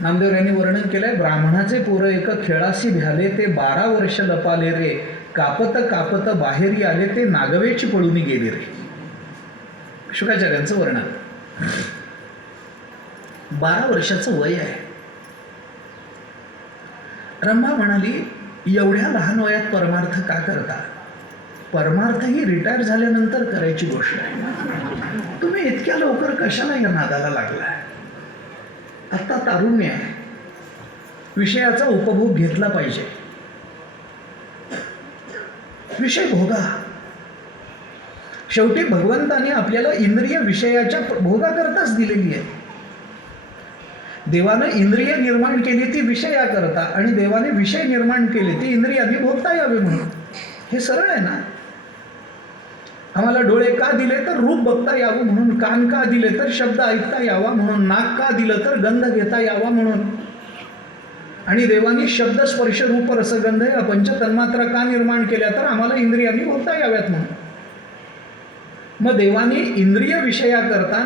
नामदेव यांनी वर्णन केलंय, ब्राह्मणाचे पोरं एक खेळाशी भ्याले, ते 12 वर्ष लपाले रे, कापत कापत बाहेरी आले, ते नागवेची पळून गेले रे. शुकाचार्यांचं वर्णन. 12 वर्षाचं वय आहे. रंभा म्हणाली, एवढ्या लहान वयात परमार्थ का करता? परमार्थ ही रिटायर झाल्यानंतर करायची गोष्ट आहे. तुम्ही इतक्या लवकर कशाला या नादाला लागलाय? आता तारुण्य आहे, विषयाचा उपभोग घेतला पाहिजे. विषय भोगा. शेवटी भगवंताने आपल्याला इंद्रिय विषयाच्या भोगाकरताच दिलेली आहे. देवानं इंद्रिय निर्माण केली ती विषयाकरता, आणि देवाने विषय निर्माण केले ती इंद्रियांनी भोगता यावे म्हणून. हे सरळ आहे ना. आम्हाला डोळे का दिले तर रूप बघता यावं म्हणून, कान का दिले तर शब्द ऐकता यावा म्हणून, नाक का दिलं तर गंध घेता यावा म्हणून, आणि देवानी शब्द स्पर्श रूप रसगंध या पंच तन्मात्रा का निर्माण केल्या तर आम्हाला इंद्रियांनी भोगता याव्यात म्हणून. मग देवानी इंद्रिय विषयाकरता